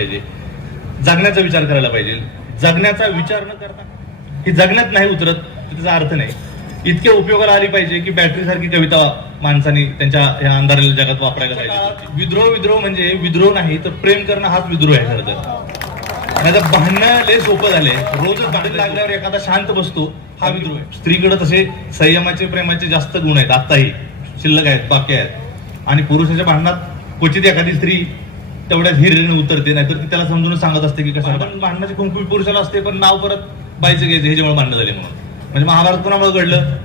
पाहिजे, जगण्याचा विचार करायला पाहिजे. जगण्याचा विचार न करता ही जगण्यात नाही उतरत त्याचा अर्थ नाही. इतके उपयोगाला आली पाहिजे की बॅटरी सारखी कविता माणसांनी त्यांच्या या अंधारलेल्या जगात वापरायला पाहिजे. विद्रोह म्हणजे विद्रोह नाही तर प्रेम करणं हाच विद्रोह आहे खरं तर. नाही तर भांडणं लय सोपं झाले, रोजच भांडण लागल्यावर एखादा शांत बसतो, हा विद्रोह आहे. स्त्रीकडे तसे संयमाचे प्रेमाचे जास्त गुण आहेत, आत्ताही शिल्लक आहेत, बाकी आहेत. आणि पुरुषाच्या भांडणात क्वचित एखादी स्त्री तेवढ्याच हिरीने उतरते, नाहीतर ती त्याला समजून सांगत असते की कसं भांडणाची कुंकू पुरुषाला असते, पण नाव परत बाईचं घ्यायचं ह्याच्यामुळे भांडणं झाले म्हणून. म्हणजे महाभारत कोणामुळे घडलं?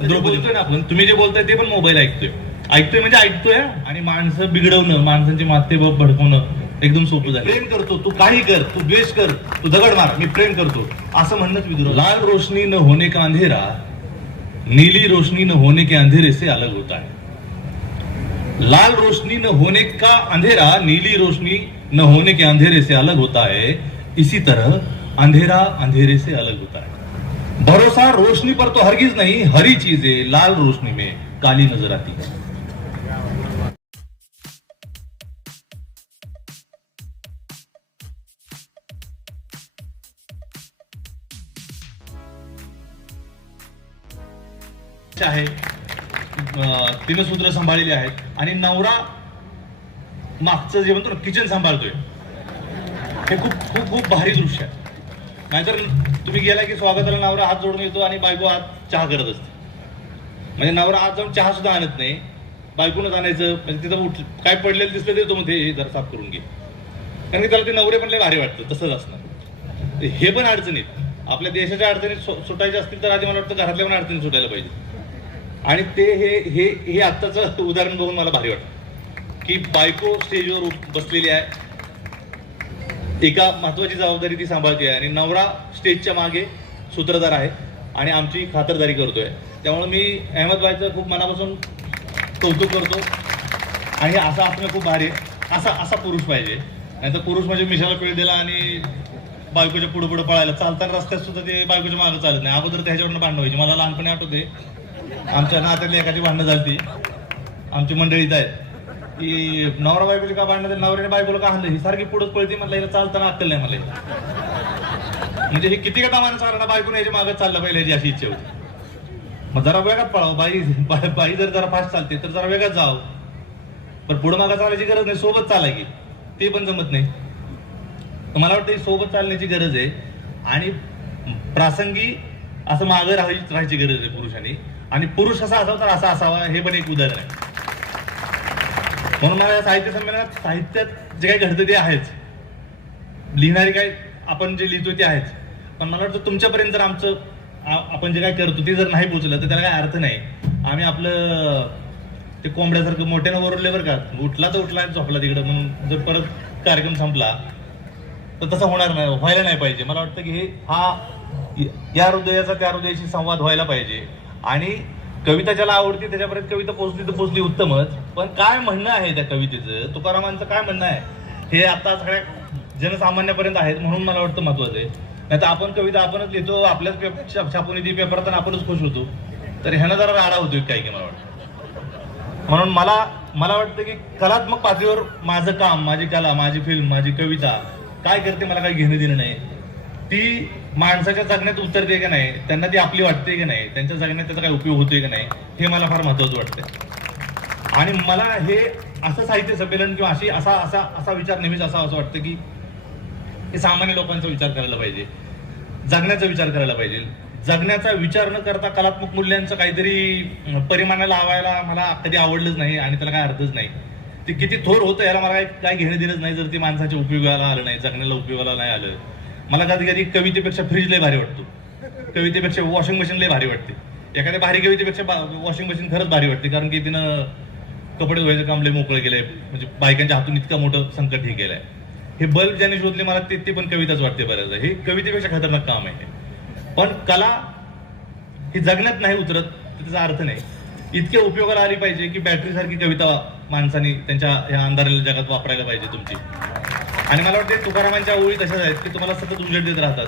द्रौपदीतोय ना आपण. तुम्ही जे बोलताय ते पण मोबाईल ऐकतोय म्हणजे ऐकतोय. आणि माणसं बिघडवणं, माणसांची माते भडकवणं एकदम सोपं झालं. प्रेम करतो, तू काही कर, तू द्वेष कर, तू दगड मार, मी प्रेम करतो असं म्हणणंच विद्रोह. लाल रोशनी न होने का अंधेरा नीली रोशनी न होने के अंधेरे से अलग होता है. लाल रोशनी न होने का अंधेरा नीली रोशनी न होने के अंधेरे से अलग होता है. इसी तरह अंधेरा अंधेरे से अलग होता है. भरोसा रोशनी पर तो हरगिज नहीं, हरी चीजें लाल रोशनी में काली नजर आती है. आहे तिने सूत्र सांभाळलेली आहेत आणि नवरा मागचं जे म्हणतो ना किचन सांभाळतोय, हे खूप खूप खूप भारी दृश्य आहे. नाहीतर तुम्ही गेला की स्वागताला नवरा हात जोडून येतो आणि बायको हात चहा करत असते. म्हणजे नवरा हात जाऊन चहा सुद्धा आणत नाही, बायकोनच आणायचं. म्हणजे तिथं काय पडलेलं दिसलं ते तो मध्ये जरा साफ करून घे, कारण की त्याला ते नवरे पण लय भारी वाटतं. तसंच असणार. हे पण अडचणीत, आपल्या देशाच्या अडचणीत सुटायच्या असतील तर आधी मला वाटतं घरातल्या पण अडचणीत सुटायला पाहिजे. आणि ते हे आत्ताचं उदाहरण बघून मला भारी वाटतं की बायको स्टेजवर बसलेली आहे, एका महत्वाची जबाबदारी ती सांभाळते आहे, आणि नवरा स्टेजच्या मागे सूत्रधार आहे आणि आमची खातरदारी करतोय. त्यामुळे मी अहमदबाईचं खूप मनापासून कौतुक करतो. आणि असा असणं खूप भारी आहे. असा पुरुष पाहिजे. नाहीतर पुरुष म्हणजे मिशाला पेळ दिला आणि बायकोच्या पुढे पुढे पळायला, चालताना रस्त्यात सुद्धा ते बायकोच्या मागे चालत नाही. अगोदर त्याच्यावरनं भांडणं व्हायची. मला लहानपणी आठवते, आमच्या नात्यातली एकाची भांडणं झाली. आमची मंडळीत आहेत की नवरा बायकोची का भांडणं, नवऱ्याने बायकोला का हाणलं, ही सारखी पुढे पळती. म्हटलं हिला चालताना अक्कल नाही मला. म्हणजे हे किती का माणसं चालणार, बायकोने याच्या मागे चाललं पाहिजे याची अशी इच्छा होती. मग जरा वेगात पळावं. बाई जर जरा फास्ट चालते तर जरा वेगात जावं. पण पुढे मागं चालायची गरज नाही, सोबत चालायची ते पण जमत नाही. मला वाटतं सोबत चालण्याची गरज आहे आणि प्रासंगी असं मागं राहायची गरज आहे पुरुषांनी. आणि पुरुष असा असावा तर असा असावा, हे पण एक उदाहरण आहे. म्हणून मला या साहित्य संमेलनात साहित्यात जे काही घडतं ते आहेच, लिहिणारे काय आपण जे लिहितो ते आहेच. पण मला वाटतं तुमच्यापर्यंत जर आमचं आपण जे काय करतो ते जर नाही पोहोचलं तर त्याला काय अर्थ नाही. आम्ही आपलं ते कोंबड्यासारखं मोठ्यानं वरवल्यावर का उठला तर उठला, झोपला तिकडं, म्हणून जर परत कार्यक्रम संपला तर तसं होणार नाही, व्हायला नाही पाहिजे. मला वाटतं की या हृदयाचा त्या हृदयाशी संवाद व्हायला पाहिजे. आणि कविता ज्याला आवडते त्याच्यापर्यंत कविता पोहोचली तर पोहोचली, उत्तमच. पण काय म्हणणं आहे त्या कवितेचं, तुकारामांचं काय म्हणणं आहे, हे आता सगळ्या जनसामान्यापर्यंत आहेत. म्हणून मला वाटतं महत्वाचं आहे. नाही तर आपण कविता आपणच लिहितो, आपल्याच छापून येते पेपरात आणि आपणच खुश होतो, तर ह्यानं जरा राडा होतोय काय की मला वाटतं. म्हणून मला वाटतं की कलात्मक पातळीवर माझं काम, माझी कला, माझी फिल्म, माझी कविता काय करते मला काही घेणं देणं नाही. ती माणसाच्या जगण्यात उतरते का नाही, त्यांना ती आपली वाटते की नाही, त्यांच्या जगण्यात त्याचा काही उपयोग होतोय की नाही, हे मला फार महत्वाचं वाटतं. आणि मला हे असं साहित्य संमेलन किंवा असा विचार नेहमीच असं वाटतं की हे सामान्य लोकांचा विचार करायला पाहिजे, जगण्याचा विचार करायला पाहिजे. जगण्याचा विचार न करता कलात्मक मूल्यांचं काहीतरी परिमाणाला लावायला मला कधी आवडलंच नाही आणि त्याला काय अर्थच नाही. ते किती थोर होतं याला मला काय घेणं देणंच नाही जर ते माणसाच्या उपयोगाला आलं नाही, जगण्याला उपयोगाला नाही आलं. मला कधी कधी कवितेपेक्षा फ्रीज लय भारी वाटतो, कवितेपेक्षा वॉशिंग मशीन लय भारी वाटते. एखाद्या भारी कवितेपेक्षा वॉशिंग मशीन खरंच भारी वाटते, कारण की तिनं कपडे धुवायचं काम लय मोकळं केलंय. म्हणजे बायकांच्या हातून इतकं मोठं संकट हे केलंय. हे बल्ब ज्याने शोधले मला ते पण कविताच वाटते बऱ्याच. हे कवितेपेक्षा खतरनाक काम आहे. पण कला ही जगण्यात नाही उतरत त्याचा अर्थ नाही. इतके उपयोगाला आली पाहिजे की बॅटरी सारखी कविता माणसांनी त्यांच्या या अंधारलेल्या जगात वापरायला पाहिजे तुमची. आणि मला वाटतं तुकारामांच्या ओळी तशाच आहेत की तुम्हाला सतत उजेड देत राहतात.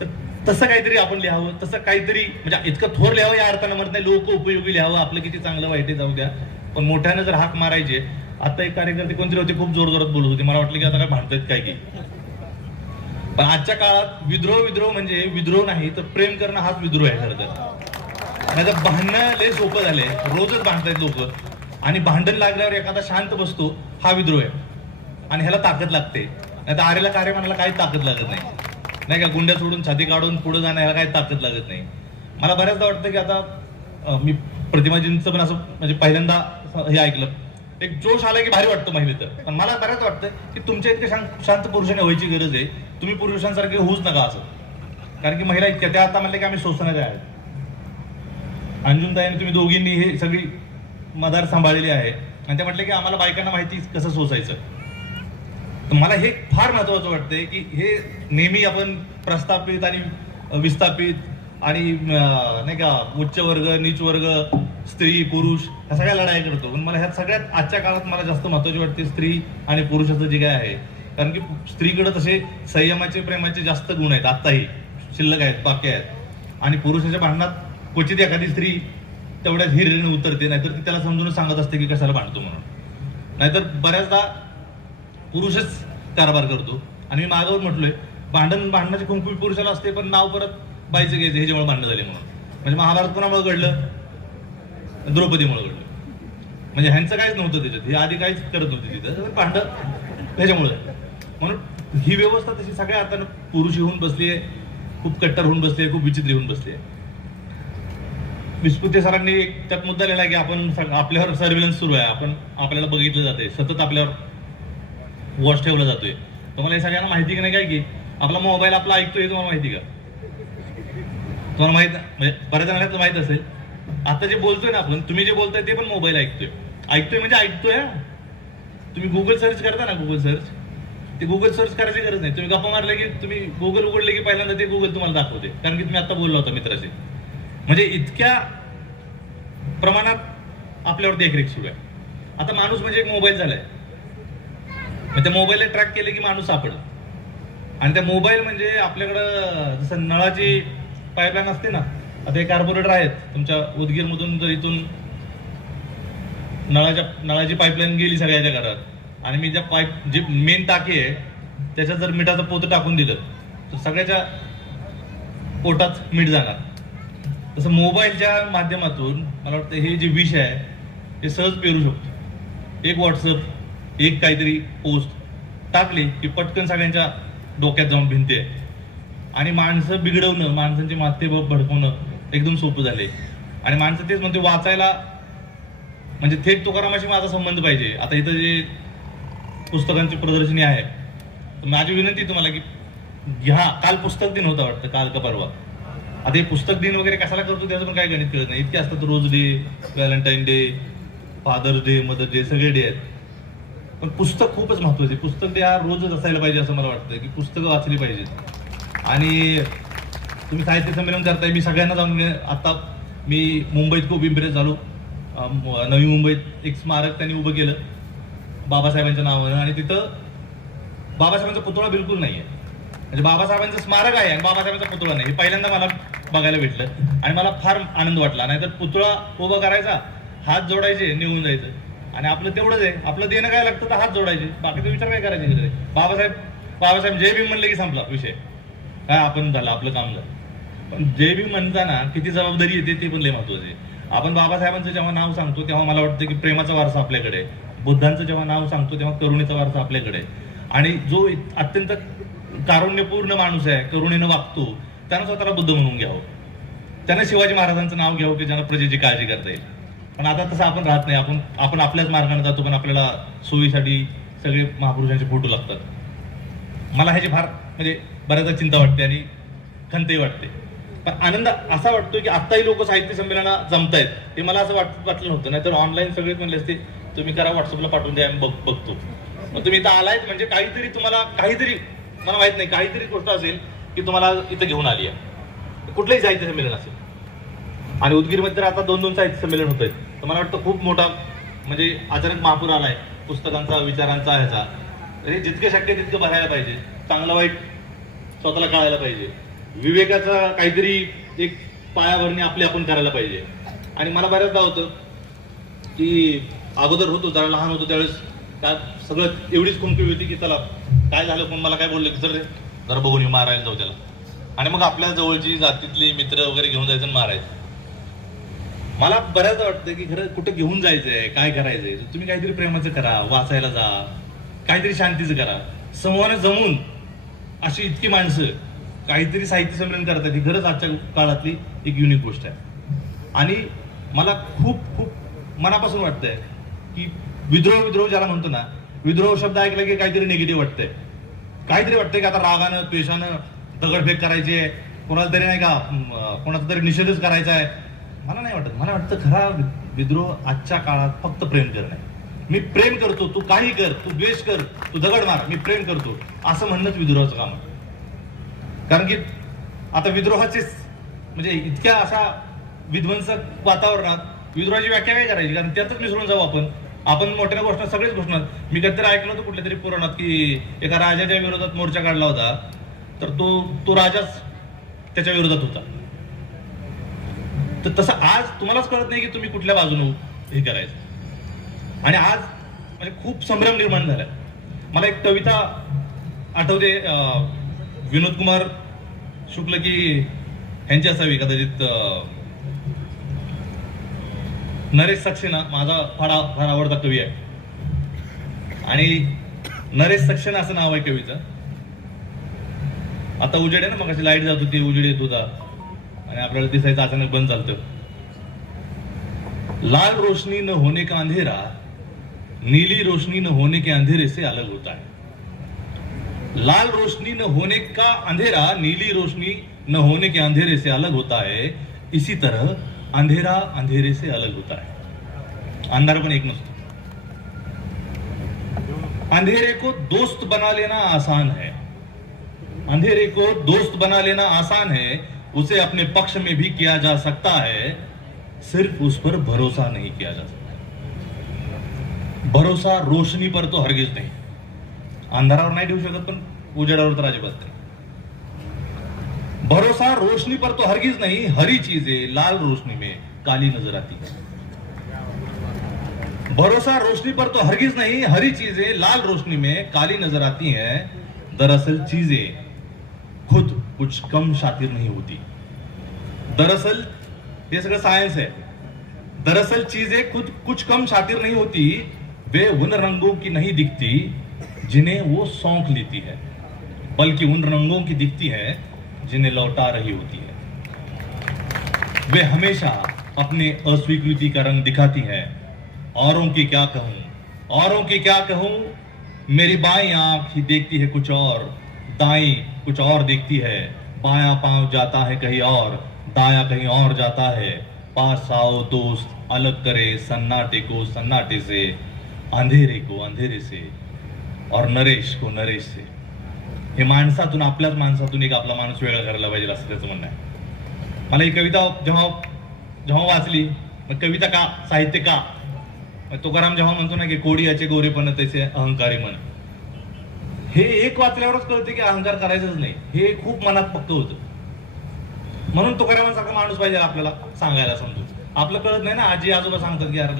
तर तसं काहीतरी आपण लिहावं, तसं काहीतरी म्हणजे इतकं थोर लिहावं या अर्थानं म्हणत नाही, लोक उपयोगी लिहावं, आपलं किती चांगलं वाईट जाऊ द्या, पण मोठ्यानं जर हाक मारायचे आता एक कार्यकर्ते कोणतरी होते खूप जोरजोरात बोलत होते, मला वाटलं की आता काय भांडतायत काय की. पण आजच्या काळात विद्रोह म्हणजे विद्रोह नाही तर प्रेम करणं हाच विद्रोह आहे खरं तर. नाही तर भांडणं लय सोपं झालंय, रोजच भांडतायत लोक आणि भांडण लागल्यावर एखादा शांत बसतो हा विद्रोह आहे. आणि ह्याला ताकद लागते, नाही तर आरेला कार्य म्हणायला काही ताकद लागत नाही का. गुंड्या सोडून छाती काढून पुढे जाणं ह्याला काही ताकद लागत नाही. मला बऱ्याचदा वाटतं की आता मी प्रतिमाजींचं पण असं म्हणजे पहिल्यांदा हे ऐकलं, एक जोश आला की भारी वाटतं महिलेचं. पण मला बऱ्याच वाटतं की तुमच्या इतके शांत पुरुषाने व्हायची गरज आहे. तुम्ही पुरुषांसारखे होऊच नका असं, कारण की महिला इतक्या त्या आता म्हणले की आम्ही सोसणारे आहेत. अंजुनताईने तुम्ही दोघींनी हे सगळी मदार सांभाळलेली आहे आणि ते म्हटले की आम्हाला बायकांना माहिती कसं सोसायचं. तर मला हे फार महत्वाचं वाटतंय की हे नेहमी आपण प्रस्थापित आणि विस्थापित आणि नाही का उच्च वर्ग नीच वर्ग स्त्री पुरुष ह्या सगळ्या लढाई करतो. पण मला ह्या सगळ्यात आजच्या काळात मला जास्त महत्वाची वाटते स्त्री आणि पुरुषाचं जे काय आहे. कारण की स्त्रीकडे तसे संयमाचे प्रेमाचे जास्त गुण आहेत, आत्ताही शिल्लक आहेत, बाकी आहेत. आणि पुरुषाच्या भांडणात क्वचित एखादी स्त्री तेवढ्याच हिरीने उतरते, नाहीतर ती त्याला समजून सांगत असते की कशाला भांडतो म्हणून. नाहीतर बऱ्याचदा पुरुषच कारभार करतो. आणि मी मागावर म्हटलोय भांडणाची खुंकू पुरुषाला असते, पण नाव परत बाईचं घ्यायचं ह्याच्यामुळे भांडणं झाले म्हणून. म्हणजे महाभारत कोणामुळे घडलं, द्रौपदीमुळे घडलं. म्हणजे ह्यांचं काहीच नव्हतं त्याच्यात, हे आधी काहीच करत नव्हते तिथं, भांडण त्याच्यामुळे. म्हणून ही व्यवस्था तशी सगळ्या आता पुरुष येऊन बसली आहे, खूप कट्टर होऊन बसली आहे, खूप विचित्र होऊन बसली आहे. विस्पुते सरांनी त्यात मुद्दा लिहिला की आपण आपल्यावर सर्व्हिलन्स सुरू आहे, आपण आपल्याला बघितलं जाते, सतत आपल्यावर वॉच ठेवला जातोय. तुम्हाला हे सगळ्यांना माहिती की नाही काय की आपला मोबाईल आपला ऐकतोय हे तुम्हाला माहिती का? तुम्हाला माहित म्हणजे बऱ्याच जणांना माहित असेल. आता जे बोलतोय ना आपण, तुम्ही जे बोलताय ते पण मोबाईल ऐकतोय म्हणजे ऐकतोय. तुम्ही गुगल सर्च करता ना, गुगल सर्च, ते गुगल सर्च करायची गरज नाही. तुम्ही गप्पा मारले की तुम्ही गुगल उघडले की पहिल्यांदा ते गुगल तुम्हाला दाखवते, कारण की तुम्ही आता बोलला होता मित्राशी. म्हणजे इतक्या प्रमाणात आपल्यावर देखरेख सुरू आहे. आता माणूस म्हणजे एक मोबाईल झालाय, त्या मोबाईलला ट्रॅक केले की माणूस सापडला. आणि त्या मोबाईल म्हणजे आपल्याकडं जसं नळाची पाईपलाईन असते ना, आता हे कार्पोरेटर आहेत तुमच्या उदगीरमधून, जर इथून नळाची पाईपलाईन गेली सगळ्याच्या घरात आणि मी ज्या जी मेन टाकी आहे त्याच्यात जर मिठाचं पोतं टाकून दिलं तर सगळ्याच्या पोटात मीठ जाणार. तसं मोबाईलच्या माध्यमातून मला वाटतं हे जे विष आहे हे सहज पेरू शकतो. एक व्हॉट्सअप, एक काहीतरी पोस्ट टाकली की पटकन सगळ्यांच्या डोक्यात जाऊन भिंते आहे. आणि माणसं बिघडवणं, माणसांचे माथे भडकवणं एकदम सोपं झाले. आणि माणसं तेच म्हणते वाचायला, म्हणजे थेट तुकारामाशी माझा संबंध पाहिजे. आता इथं जे पुस्तकांची प्रदर्शनी आहे, माझी विनंती तुम्हाला की घ्या. काल पुस्तक दिन होता वाटतं, काल का परवा. आता हे पुस्तक दिन वगैरे कशाला करतो त्याचं पण काही गणित कळत नाही. इतके असतात, rose day, Valentine day, fathers day, mother day, सगळे डे आहेत. पण पुस्तक खूपच महत्वाचे. पुस्तक डे हा रोजच असायला पाहिजे असं मला वाटतं, की पुस्तकं वाचली पाहिजेत. आणि तुम्ही साहित्य संमेलन करताय, मी सगळ्यांना जाऊन, आता मी मुंबईत खूप इम्प्रेस झालो. नवी मुंबईत एक स्मारक त्यांनी उभं केलं बाबासाहेबांच्या नावानं, आणि तिथं बाबासाहेबांचा पुतळा बिलकुल नाहीये. म्हणजे बाबासाहेबांचं स्मारक आहे आणि बाबासाहेबांचा पुतळा नाही. हे पहिल्यांदा मला बघायला भेटलं आणि मला फार आनंद वाटला. नाहीतर पुतळा उभा करायचा, हात जोडायचे, निघून जायचं. आणि आपलं तेवढंच आहे, आपलं देणं काय लागतं तर हात जोडायचे, बाकीचा विचार काय करायचे. बाबासाहेब जय भीम म्हणले की संपला विषय, काय आपण झालं, आपलं काम झालं. पण जय भीम म्हणताना किती जबाबदारी येते ते पण लय महत्वाचं आहे. आपण बाबासाहेबांचं जेव्हा नाव सांगतो तेव्हा मला वाटतं की प्रेमाचा वारसा आपल्याकडे आहे. बुद्धांचं जेव्हा नाव सांगतो तेव्हा करुणेचा वारसा आपल्याकडे आहे. आणि जो अत्यंत कारुण्यपूर्ण माणूस आहे, करुणेनं वागतो, त्यानं स्वतःला बुद्ध म्हणून घ्यावं. त्यानं शिवाजी महाराजांचं नाव घ्यावं की ज्यांना प्रजेची काळजी करता येईल. पण आता तसं आपण राहत नाही. आपण आपल्याच मार्गाने जातो, पण आपल्याला सोयीसाठी सगळे महापुरुषांचे फोटो लागतात. मला ह्याची फार म्हणजे बऱ्याचदा चिंता वाटते आणि खंतही वाटते. पण आनंद असा वाटतो की आत्ताही लोक साहित्य संमेलनाला जमतायत. हे मला असं वाटलं नव्हतं. नाहीतर ऑनलाईन सगळेच म्हणले असते तुम्ही करा, व्हॉट्सअपला पाठवून द्या, आम्ही बघतो. मग तुम्ही इथं आलायत म्हणजे काहीतरी तुम्हाला, काहीतरी मला माहित नाही, काहीतरी गोष्ट असेल की तुम्हाला इथं घेऊन आली आहे. कुठलंही साहित्य संमेलन असेल. आणि उदगीरमध्ये तर आता 2-2 साहित्य संमेलन होत आहेत. तर मला वाटतं खूप मोठा म्हणजे अचानक महापूर आलाय पुस्तकांचा, विचारांचा, ह्याचा. तरी जितके शक्य तितकं भरायला पाहिजे. चांगलं वाईट स्वतःला कळायला पाहिजे. विवेकाचा काहीतरी एक पायाभरणी आपली आपण करायला पाहिजे. आणि मला बऱ्याचदा होतं की अगोदर होतो जरा लहान होतो त्यावेळेस त्यात सगळं एवढीच कुंकवी होती की त्याला काय झालं कोण मला काय बोललं की सर रे जरा बघून येऊ मारायला जाऊ त्याला. आणि मग आपल्या जवळची जातीतली मित्र वगैरे घेऊन जायचं आणि मारायचं. मला बऱ्याचदा वाटतं की खरं कुठं घेऊन जायचंय काय करायचंय तुम्ही काहीतरी प्रेमाचं करा, वाचायला जा, काहीतरी शांतीचं करा. समूहाने जमून अशी इतकी माणसं काहीतरी साहित्य संमेलन करतात ही खरंच आजच्या काळातली एक युनिक गोष्ट आहे. आणि मला खूप खूप मनापासून वाटतंय की विद्रोह ज्याला म्हणतो ना, विद्रोह शब्द ऐकला की काहीतरी निगेटिव्ह वाटतंय, काहीतरी वाटतंय की आता रागानं द्वेषानं दगडफेक करायची आहे, कोणाला तरी नाही का कोणाचा तरी निषेधच करायचा आहे. मला नाही वाटत. मला वाटतं खरा विद्रोह आजच्या काळात फक्त प्रेम करणं आहे. मी प्रेम करतो, तू काही कर, तू द्वेष कर, तू दगड मार, मी प्रेम करतो असं म्हणणंच विद्रोहाचं काम आहे. कारण की आता विद्रोहाचे म्हणजे इतक्या अशा विध्वंसक वातावरणात विद्रोहाची व्याख्या काय करायची, कारण त्यातच मिसळून जाऊ आपण मोठ्या घोषणा सगळेच घोषणा. मी कधीतरी ऐकलं होतं कुठल्या तरी पुराणात की एका राजाच्या विरोधात मोर्चा काढला होता तर तो राजाच त्याच्या विरोधात होता. तर तसं आज तुम्हालाच कळत नाही की तुम्ही कुठल्या बाजूने हे करायचं. आणि आज म्हणजे खूप संभ्रम निर्माण झालाय. मला एक कविता आठवते, विनोद कुमार शुक्ल की यांची असावी कदाचित, नरेश सक्सेना माझा फार आवडता कवी आहे. आणि नरेश सक्सेना असं नाव आहे कवीचं. आता उजेड आहे ना, मग अशी लाईट जात होती, उजेड येत होता आणि आपल्याला दिसायचं अचानक बंद झालं. लाल रोशनी न होने का अंधेरा नीली रोशनी न होने के अंधेरे से अलग होता है. लाल रोशनी न होने का अंधेरा नीली रोशनी न होने के अंधेरे से अलग होता है. इसी तरह अंधेरा अंधेरे से अलग होता है. अंधार पण एक नसतो. अंधेरे को दोस्त बना लेना आसान है. अंधेरे को दोस्त बना लेना आसान है. उसे अपने पक्ष में भी किया जा सकता है. सिर्फ उस पर भरोसा नहीं किया जा सकता. भरोसा रोशनी पर तो हरगिज नहीं. अंधारावर नाही ठेवू शकत पण उजेडावर तर अजिबात नाही. भरोसा रोशनी पर तो हरगिज नहीं. हरी चीजें लाल रोशनी में काली नजर आती है. भरोसा रोशनी पर तो हरगिज नहीं. हरी चीजें लाल रोशनी में काली नजर आती हैं. दरअसल चीजें खुद कुछ कम शातिर नहीं होती. दरअसल ये सगळं सायन्स है. दरअसल चीजें खुद कुछ कम शातिर नहीं होती. वे उन रंगों की नहीं दिखती जिन्हें वो सौंख लेती है, बल्कि उन रंगों की दिखती है जिन्हें लौटा रही होती है. वे हमेशा अपने अस्वीकृति का रंग दिखाती है. औरों की क्या कहूं, औरों की क्या कहूं. मेरी बाईं आंख ही देखती है कुछ और, दाईं कुछ और देखती है. बायां पांव जाता है कहीं और, दाया कहीं और जाता है. पास आओ दोस्त, अलग करे सन्नाटे को सन्नाटे से, अंधेरे को अंधेरे से और नरेश को नरेश से. हे माणसातून, आपल्याच माणसातून एक आपला माणूस वेगळा करायला पाहिजे असं त्याचं म्हणणं आहे. मला ही कविता जेव्हा वाचली, मग कविता का, साहित्य का, तुकाराम जेव्हा म्हणतो ना की कोडी याचे गोरेपण त्याचे अहंकारी मन, हे एक वाचल्यावरच कळते की अहंकार करायचंच नाही. हे खूप मनात पक्क होतं. म्हणून तुकारामांसारखा माणूस पाहिजे आपल्याला सांगायला, समजून. आपलं कळत नाही ना, आजी आजोबा सांगतात की यार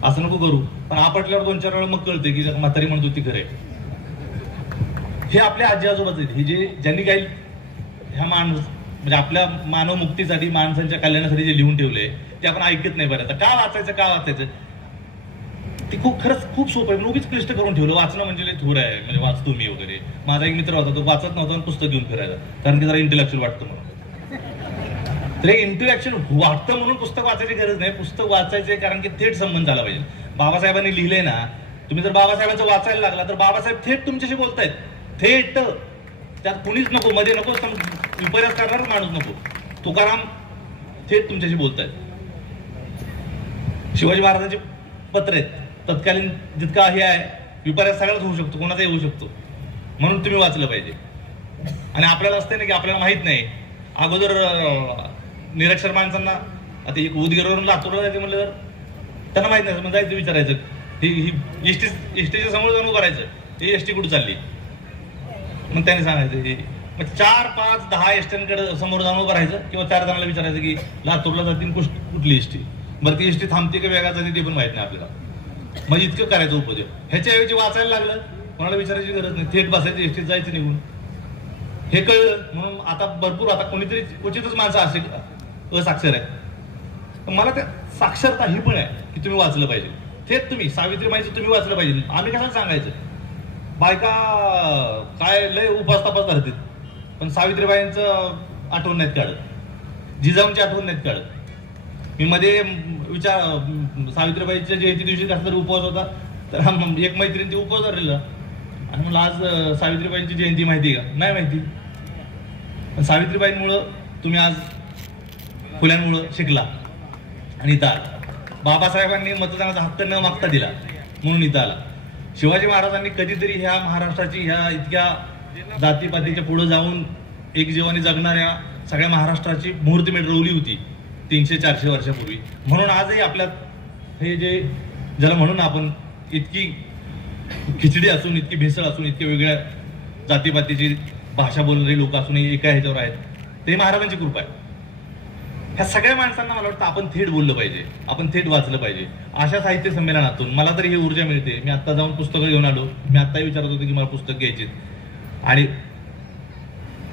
असं नको करू, पण आपटल्यावर 2-4 वेळा मग कळते की म्हातारी म्हणत होती खरे. हे आपल्या आजी आजोबाच आहेत, हे ज्यांनी काही ह्या माणूस म्हणजे आपल्या मानव मुक्तीसाठी, माणसांच्या कल्याणासाठी जे लिहून ठेवले ते आपण ऐकत नाही. बरं, का वाचायचं ते खरंच खूप सोपं आहे. उगीच क्लिष्ट करून ठेवलं. वाचणं म्हणजे थोर आहे, म्हणजे वाचतो मी वगैरे. माझा एक मित्र होता, तो वाचत नव्हता आणि पुस्तक घेऊन फिरायचा, कारण की जरा इंटेलेक्च्युअल वाटतं म्हणून. तर इंटेलेक्च्युअल वाटतं म्हणून पुस्तक वाचायची गरज नाही. पुस्तक वाचायचे कारण की थेट संबंध झाला पाहिजे. बाबासाहेबांनी लिहिलंय ना, तुम्ही जर बाबासाहेबांचं वाचायला लागला तर बाबासाहेब थेट तुमच्याशी बोलतायत. थेट, त्यात कुणीच नको, मध्ये नको, विपर्यास करणार माणूस नको. तुकाराम थेट तुमच्याशी बोलतायत. शिवाजी महाराजांचे पत्र आहेत, तत्कालीन जितका हे आहे विपर्यास सगळ्याच होऊ शकतो, कोणाचाही होऊ शकतो. म्हणून तुम्ही वाचलं पाहिजे. आणि आपल्याला असते ना की आपल्याला माहित नाही. अगोदर निरक्षर माणसांना, आता एक उदगीरवरून लातूरला जायचं म्हणलं तर त्यांना माहित नाही, मग जायचं विचारायचं, ही एसटीच्या समोर जाऊन करायचं, ही एसटी कुठे चालली, मग त्यांनी सांगायचं. मग 4-5-10 एसट्यांकडे समोर जाऊन उभं राहायचं, किंवा 4 जणांना विचारायचं की लातूरला जातील कुठली एसटी. बरं ती एसटी थांबते का वेगळा जाते ते पण माहित नाही आपल्याला. मग इतकं करायचं उपयोग. ह्याच्याऐवजी वाचायला लागलं, कोणाला विचारायची गरज नाही, थेट बसायचं एसटीत जायचं निघून. हे कळलं म्हणून आता भरपूर, आता कोणीतरी क्वचितच माणसं असे असाक्षर आहे. मला त्या साक्षरता ही पण आहे की तुम्ही वाचलं पाहिजे. थेट तुम्ही सावित्रीबाईंचं तुम्ही वाचलं पाहिजे. आम्ही कशाला सांगायचं. बायका काय लय उपास तपास धरतील, पण सावित्रीबाईंचं आठवण नाहीत काढत, जिजाऊंची आठवण नाहीत काढत. मी मध्ये विचार सावित्रीबाईच्या जयंती दिवशी कसला तरी उपवास होता, तर एक मैत्रीण ती उपवास धरलेला आणि म्हणलं आज सावित्रीबाईंची जयंती माहिती का? नाही माहिती. पण सावित्रीबाईंमुळं तुम्ही आज फुल्यांमुळं शिकला आणि इथं आला. बाबासाहेबांनी मतदानाचा हक्क न मागता दिला म्हणून इथं आला. शिवाजी महाराजांनी कधीतरी ह्या महाराष्ट्राची, ह्या इतक्या जातीपातीच्या पुढे जाऊन एक जीवाने जगणाऱ्या सगळ्या महाराष्ट्राची मुहूर्तमेढ रोवली होती 300-400 वर्षापूर्वी. म्हणून आजही आपल्यात हे जे ज्याला म्हणून आपण इतकी खिचडी असून, इतकी भेसळ असून, इतक्या वेगळ्या जातीपातीची भाषा बोलणारी लोक असूनही एका ह्याच्यावर आहेत, ते महाराजांची कृपा आहे. ह्या सगळ्या माणसांना मला वाटतं आपण थेट बोललं पाहिजे, आपण थेट वाचलं पाहिजे. अशा साहित्य संमेलनातून मला तरी ही ऊर्जा मिळते. मी आत्ता जाऊन पुस्तकं घेऊन आलो. मी आत्ताही विचारत होतो की मला पुस्तक घ्यायचे आणि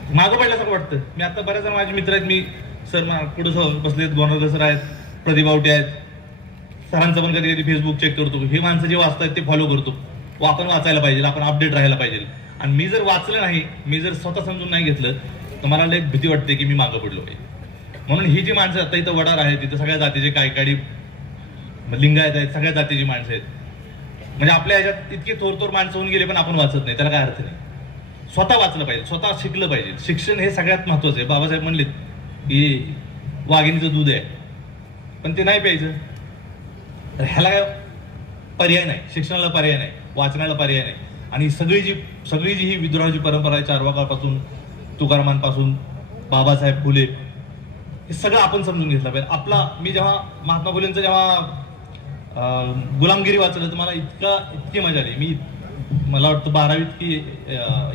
मागं पडल्यासारखं वाटतं. मी आता बऱ्याच जण माझे मित्र आहेत, मी सर पुढे बसलेत, गोंधळ सर आहेत, प्रदीप आवटे आहेत, सरांचं पण कधी कधी फेसबुक चेक करतो. हे माणसं जे वाचतात ते फॉलो करतो. आपण वाचायला पाहिजे, आपण अपडेट राहायला पाहिजे. आणि मी जर वाचलं नाही, मी जर स्वतः समजून नाही घेतलं तर मला लई भीती वाटते की मी मागं पडलो पाहिजे. म्हणून ही जी माणसं आता इथं वडार आहेत, तिथं सगळ्या जातीचे कायकाडी लिंगायत आहेत, सगळ्या जातीची माणसं आहेत. म्हणजे आपल्या ह्याच्यात इतके थोर माणसं होऊन गेले पण आपण वाचत नाही. त्याला काय अर्थ नाही. स्वतः वाचलं पाहिजे, स्वतः शिकलं पाहिजे. शिक्षण हे सगळ्यात महत्वाचं आहे. बाबासाहेब म्हणलेत की वाघिणीचं दूध आहे पण ते नाही प्यायचं. तर ह्याला पर्याय नाही, शिक्षणाला पर्याय नाही, वाचनाला पर्याय नाही. आणि सगळी जी ही विद्रोहाची परंपरा आहे, चारवाकापासून, तुकारामांपासून, बाबासाहेब फुले, हे सगळं आपण समजून घेतलं पाहिजे. आपला मी जेव्हा महात्मा फुलेंचं जेव्हा गुलामगिरी वाचलं तर मला इतकी मजा आली. मला वाटतं 12वीत की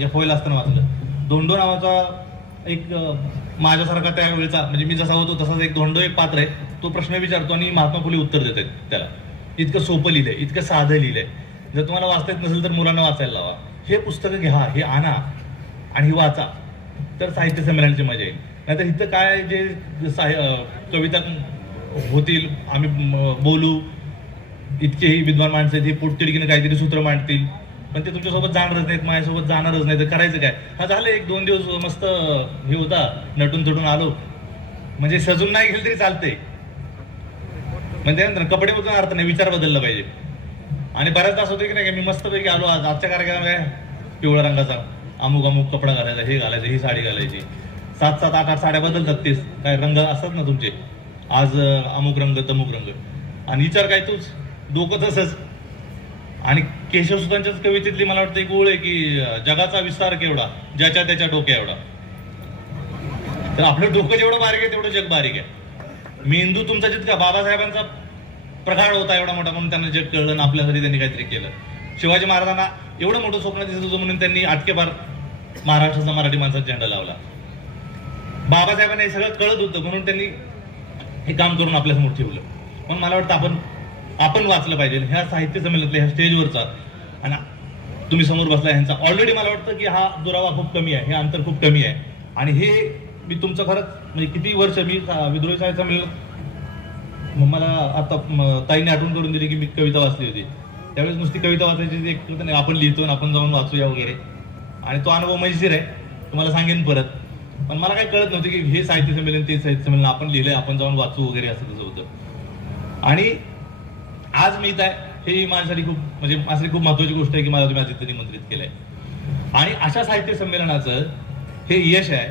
FOL असताना वाचलं. धोंडो नावाचा एक माझ्यासारखा त्यावेळेचा, म्हणजे मी जसा होतो तसाच एक धोंडो एक पात्र आहे. तो प्रश्न विचारतो आणि महात्मा फुले उत्तर देत आहेत त्याला. इतकं सोपं लिहिलंय, इतकं साधं लिहिलंय. जर तुम्हाला वाचता येत नसेल तर मुलांना वाचायला लावा. हे पुस्तकं घ्या, हे आणा आणि हे वाचा, तर साहित्य संमेलनाची मजा येईल. नाहीतर इथं काय जे कविता होतील, आम्ही बोलू, इतकेही विद्वान माणसं आहेत, हे पोटतिडकीने काहीतरी सूत्र मांडतील, पण ते तुमच्यासोबत जाणारच नाहीत, माझ्यासोबत जाणारच नाही. तर करायचं काय? हा झालं 1-2 दिवस मस्त हे होता, नटून थटून आलो, म्हणजे सजून नाही गेलं तरी चालतंय. म्हणजे त्यानंतर कपडे बदलून अर्थ नाही, विचार बदलला पाहिजे. आणि बऱ्याचदा असं होतं की नाही, मी मस्तपैकी आलो, आजच्या कार्यक्रमात काय पिवळ्या रंगाचा अमुक कपडा घालायचा, हे घालायचं, ही साडी घालायची. 7-7, 8-8 साड्या बदलतात. तेच काय रंग असतात ना तुमचे, आज अमुक रंग, तमुक रंग, आणि विचार काय तूच, डोकं तसंच. आणि केशवसुतांच्याच कवितेतली मला वाटतं एक ओळ आहे की जगाचा विस्तार केवढा, ज्याच्या त्याच्या डोक्या एवढा. तर आपलं डोकं जेवढं बारीक आहे तेवढं जग बारीक आहे. मेंदू तुमचा जितका, बाबासाहेबांचा प्रगाढ होता एवढा मोठा म्हणून त्यांना जग कळलं आणि आपल्यासाठी त्यांनी काहीतरी केलं. शिवाजी महाराजांना एवढं मोठं स्वप्न दिसत होतं म्हणून त्यांनी आटकेपार महाराष्ट्राचा मराठी माणसाचा झेंडा लावला. बाबासाहेबांना हे सगळं कळत होतं म्हणून त्यांनी हे काम करून आपल्यासमोर ठेवलं. पण मला वाटतं आपण वाचलं पाहिजे ह्या साहित्य संमेलनातल्या ह्या स्टेजवरचा. आणि तुम्ही समोर बसला ह्यांचा ऑलरेडी मला वाटतं की हा दुरावा खूप कमी आहे, हे अंतर खूप कमी आहे. आणि हे मी तुमचं खरंच म्हणजे किती वर्ष मी विद्रोही साहित्य संमेलन, मला आता ताईने आठवण करून दिली की मी कविता वाचली होती. त्यावेळेस नुसती कविता वाचायची एक आपण लिहितो आणि आपण जाऊन वाचूया वगैरे, आणि तो अनुभव मजेशीर आहे, तुम्हाला सांगेन परत. पण मला काही कळत नव्हतं की हे साहित्य संमेलन ते साहित्य संमेलन आपण लिहिलंय, आपण जाऊन वाचू वगैरे, असं तसं होतं. आणि आज मी इथं आहे, हे माझ्यासाठी खूप महत्वाची गोष्ट आहे की मला तुम्ही आज इथं निमंत्रित केलंय. आणि अशा साहित्य संमेलनाचं हे यश आहे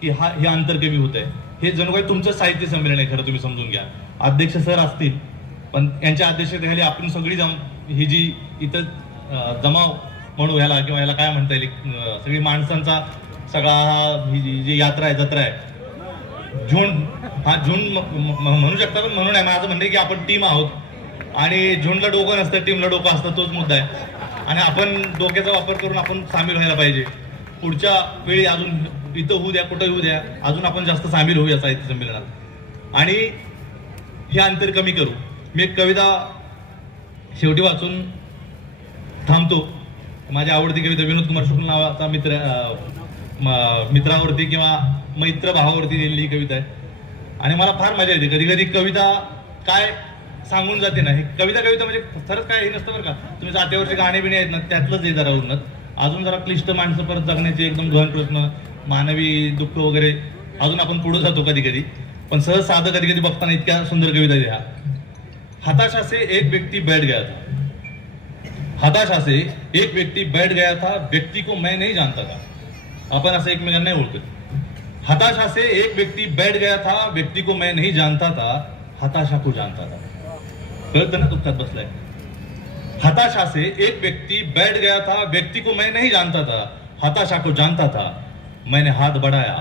की हे अंतर कमी होत आहे. हे जणू काही तुमचं साहित्य संमेलन आहे खरं, तुम्ही समजून घ्या. अध्यक्ष सर असतील पण यांच्या अध्यक्षतेखाली आपण सगळी ही जी इथं जमाव म्हणू ह्याला, किंवा ह्याला काय म्हणता येईल, सगळी माणसांचा सगळा ही जी यात्रा आहे, जत्रा आहे, झुंड म्हणू शकता. पण म्हणून आहे माझं म्हणणं की आपण टीम आहोत आणि झुंडला डोकं नसतं, टीमला डोकं असतं, तोच मुद्दा आहे. आणि आपण डोक्याचा वापर करून आपण सामील व्हायला पाहिजे. पुढच्या वेळी अजून इथं होऊ द्या, कुठं होऊ द्या, अजून आपण जास्त सामील होऊया साहित्य संमेलनात. आणि हे अंतर कमी करू. मी एक कविता शेवटी वाचून थांबतो. माझी आवडती कविता विनोद कुमार शुक्ल नावाचा मित्रावरती किंवा मैत्र भावावरती लिहिलेली ही कविता आहे. आणि मला फार मजा येते. कधी कधी कविता काय सांगून जाते ना, हे कविता म्हणजे खरंच काय हे नसतं बरं का. तुम्ही जात्यावरचे गाणे बिणे आहेत ना, त्यातलंच हे जरा उन्नत. अजून जरा क्लिष्ट माणसं परत जगण्याचे एकदम गहन प्रश्न, मानवी दुःख वगैरे अजून आपण पुढे जातो कधी कधी. पण सहज साधं कधी कधी बघताना इतक्या सुंदर कविता द्या. हताशा से एक व्यक्ति बैठ गया था. हताशा से एक व्यक्ति बैठ गया था, व्यक्ति को मैं नहीं जानता था. आपण असं एकमेकांना नाही ओळखत. हताशा से एक व्यक्ति बैठ गया था, व्यक्ति को मैं नहीं जानता था, हताशा को जानता था. कळतं ना दुःखात बसलाय. हताशा से एक व्यक्ति बैठ गया था, व्यक्ति को मैं नहीं जानता था, हताशा को जानता था. मैंने हाथ बढ़ाया,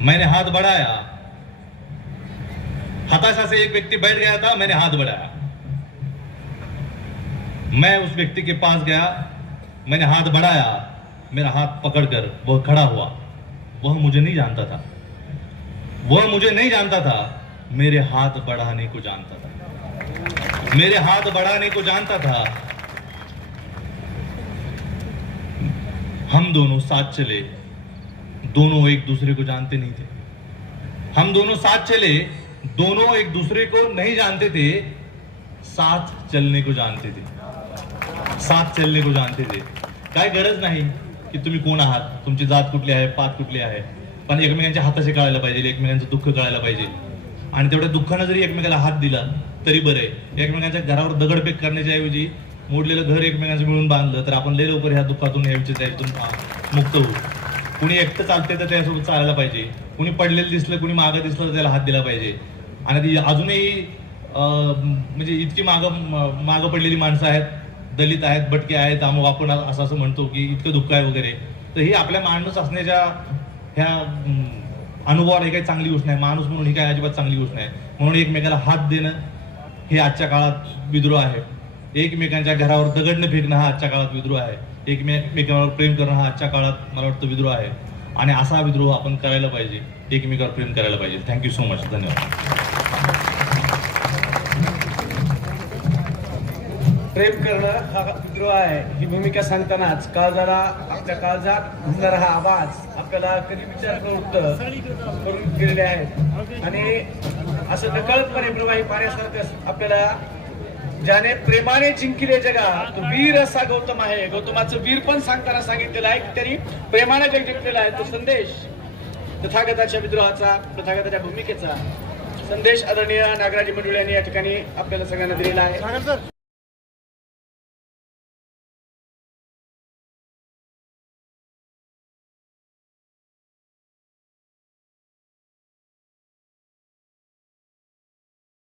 मैंने हाथ बढ़ाया. हताशा से एक व्यक्ति बैठ गया था, मैंने हाथ बढ़ाया. मैं उस व्यक्ति के पास गया, मैंने हाथ बढ़ाया. मेरा हाथ पकड़कर वह खड़ा हुआ. वह मुझे नहीं जानता था, वह मुझे नहीं जानता था, मेरे हाथ बढ़ाने को जानता था, मेरे हाथ बढ़ाने को जानता था. हम दोनों साथ चले, दोनों एक दूसरे को जानते नहीं थे. हम दोनों साथ चले, दोनों एक दूसरे को नहीं जानते थे, साथ चलने को जानते थे, साथ चलने को जानते थे. काय गरज नाही की तुम्ही कोण आहात, तुमची जात कुठली आहे, पात कुठली आहे, पण एकमेकांच्या हाताशी कळायला पाहिजे, एकमेकांचं दुःख कळायला पाहिजे. आणि तेवढ्या दुःखानं जरी एकमेकाला हात दिला तरी बरं आहे. एकमेकांच्या घरावर दगडफेक करण्याच्या ऐवजी मोडलेलं घर एकमेकांचं मिळून बांधलं तर आपण लय लवकर ह्या दुःखातून ह्या विचारातून मुक्त होऊ. कुणी एकटं चालते तर त्यासोबत चालायला पाहिजे. कुणी पडलेलं दिसलं, कुणी मागं दिसलं तर त्याला हात दिला पाहिजे. आणि ती अजूनही म्हणजे इतकी मागं पडलेली माणसं आहेत, दलित आहेत, भटके आहेत, अमुक आपण असं म्हणतो की इतकं दुःख आहे वगैरे. तर ही आपल्या माणूस असण्याच्या ह्या अनुभवावर ही काही चांगली गोष्ट नाही. माणूस म्हणून ही काही अजिबात चांगली गोष्ट नाही. म्हणून एकमेकाला हात देणं हे आजच्या काळात विद्रोह आहे. एकमेकांच्या घरावर दगड न फेकणं हा आजच्या काळात विद्रोह आहे. एकमेकांवर प्रेम करणं हा आजच्या काळात मला वाटतं विद्रोह आहे. आणि असा विद्रोह आपण करायला पाहिजे, एकमेकावर प्रेम करायला पाहिजे. Thank you so much. धन्यवाद. प्रेम करणं हा विद्रोह आहे ही भूमिका सांगतानाच काळजाला आपल्या काळजात घुमणारा हा आवाज आपल्याला कधी विचार करून गेलेले आहेत. आणि असं नकळतपणे प्रवाही पाण्यासारखं आपल्याला ज्याने प्रेमाने जिंकले जगा तो वीर असा गौतम आहे. गौतमाचं वीर पण सांगताना सांगितलेलं आहे की त्यांनी प्रेमाने जग जिंकलेला आहे. तो संदेश तथागताच्या विद्रोहाचा, तथागताच्या भूमिकेचा संदेश आदरणीय नागराजी मंडळी यांनी या ठिकाणी आपल्याला सगळ्यांना दिलेला आहे.